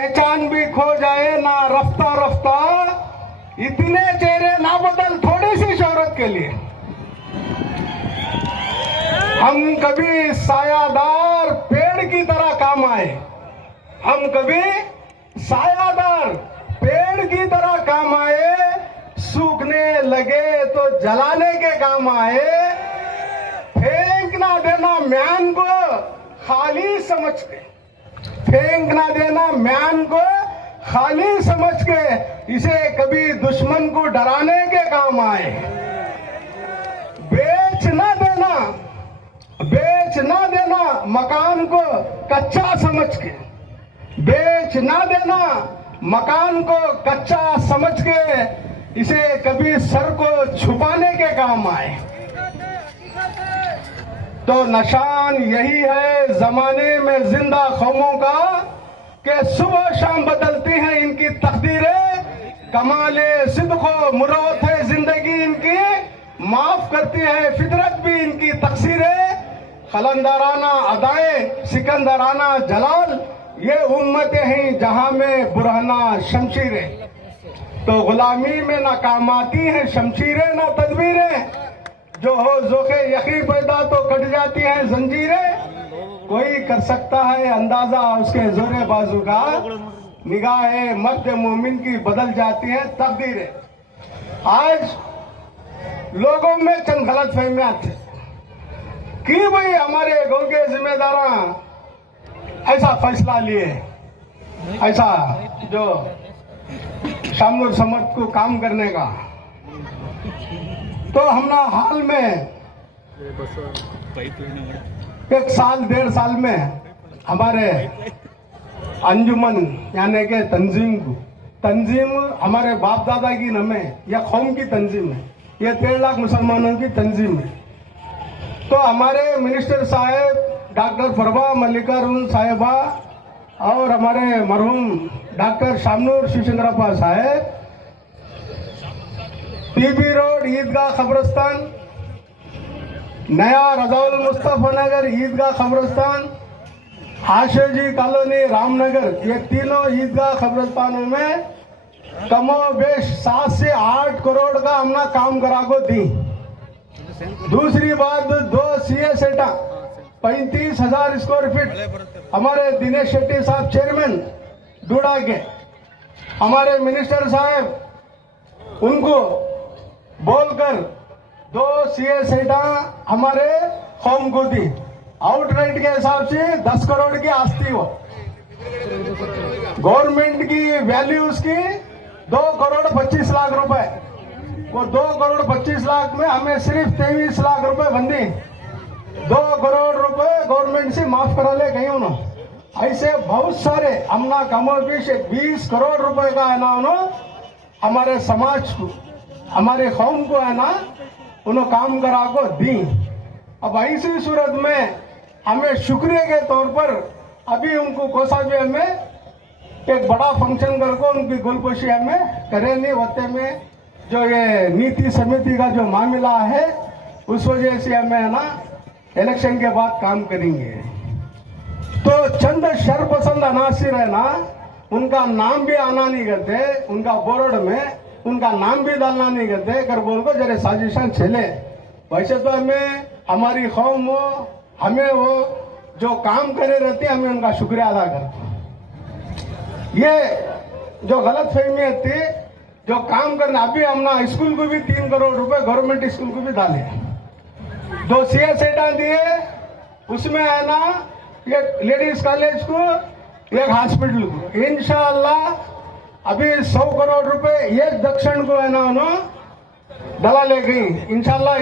पहचान भी खो जाए ना रफ्ता रफ्ता, इतने चेहरे ना बदल थोड़ी सी शोहरत के लिए। हम कभी सायादार पेड़ की तरह काम आए, हम कभी सायादार पेड़ की तरह काम आए, सूखने लगे तो जलाने के काम आए। फेंक ना देना म्यान को खाली समझ के, फेंक ना देना म्यान को खाली समझ के, इसे कभी दुश्मन को डराने के काम आए। बेच ना देना मकान को कच्चा समझ के, बेच ना देना मकान को कच्चा समझ के, इसे कभी सर को छुपाने के काम आए। तो निशान यही है जमाने में जिंदा कौमों का कि सुबह शाम बदलती हैं इनकी तकदीरें। कमाले सिद्को मुराद है जिंदगी इनकी, माफ करती है फितरत भी इनकी तकसीरें। कलंदराना अदाएं सिकंदराना जलाल, ये उम्मतें हैं जहां में बुरहाना शमशीरें। तो गुलामी में ना काम आती हैं शमशीरें ना तदबीरें, जो हो जोखे यकी पैदा तो कट जाती हैं जंजीरें। कोई कर सकता है अंदाजा उसके जोरे बाजू का, निगाहे मर्द मोमिन की बदल जाती हैं तकदीरें। आज लोगों में चंद गलत फहमियां थी कि भाई हमारे गांव के जिम्मेदार ऐसा फैसला लिए, ऐसा जो शामनूर समर्थ को काम करने का। तो हमने हाल में 1 साल 1.5 साल में हमारे अंजुमन यानी के तंजीम हमारे बाप दादा की नाम है या कौम की तंजीम है, ये 13 लाख मुसलमानों की तंजीम है। तो हमारे मिनिस्टर साहब डॉक्टर फरबा मल्लिकार्जुन साहिबा और हमारे मरहूम डॉक्टर शामनूर शिवचंद्रप्पा साहब पीबी रोड ईदगाह कब्रिस्तान, नया रजाउल मुस्तफा नगर ईदगाह कब्रिस्तान, हाशेजी कॉलोनी रामनगर, ये तीनों ईदगाह कब्रिस्तानों में कमोबेश 7 से 8 करोड़ का हमने काम करा को दी। दूसरी बात 2 सीए सेटा 35,000 स्क्वायर फीट हमारे दिनेश शेट्टी साहब चेयरमैन डूडा के, हमारे मिनिस्टर साहब उनको बोलकर 2 सीए सेटा हमारे कौम को दी। आउटराइट के हिसाब से 10 करोड़ की आस्ती हो, गवर्नमेंट की वैल्यू उसकी 2 करोड़ 25 लाख रुपए। वो 2 करोड़ 25 लाख में हमें सिर्फ 23 लाख रुपए बंदी, 2 करोड़ रुपए गवर्नमेंट से माफ करा ले गई उन्होंने। ऐसे बहुत सारे हमना कमोबेश 20 करोड़ रुपए का है ना उन्होंने हमारे समाज को, हमारे कौम को है ना उन्होंने काम करा को दी। अब ऐसी सूरत में हमें शुक्रिया के तौर पर अभी उनको कोसाबे में एक बड़ा फंक्शन करके उनकी गुलपोशी हमें करे नहीं होते में, जो ये नीति समिति का जो मामला है उस वजह से हमें है ना इलेक्शन के बाद काम करेंगे। तो चंद शरपसंद अनासिर है ना, उनका नाम भी आना नहीं करते, उनका बोर्ड में उनका नाम भी डालना नहीं करते कर बोल को जरे साजिशा चले। वैसे तो हमें हमारी कौम हो, हमें वो जो काम करे रहते हमें उनका शुक्रिया अदा करते। ये जो गलत फहमी थी जो काम करना, अभी हमने स्कूल को भी 3 करोड़ रुपए गवर्नमेंट स्कूल को भी डाले, 2 सीए सेटा दिए, उसमें है ना एक लेडीज कॉलेज को एक हॉस्पिटल को। इंशाअल्लाह अभी 100 करोड़ रुपए एक दक्षिण को है ना उन्होंने डला ले गई इंशाअल्लाह।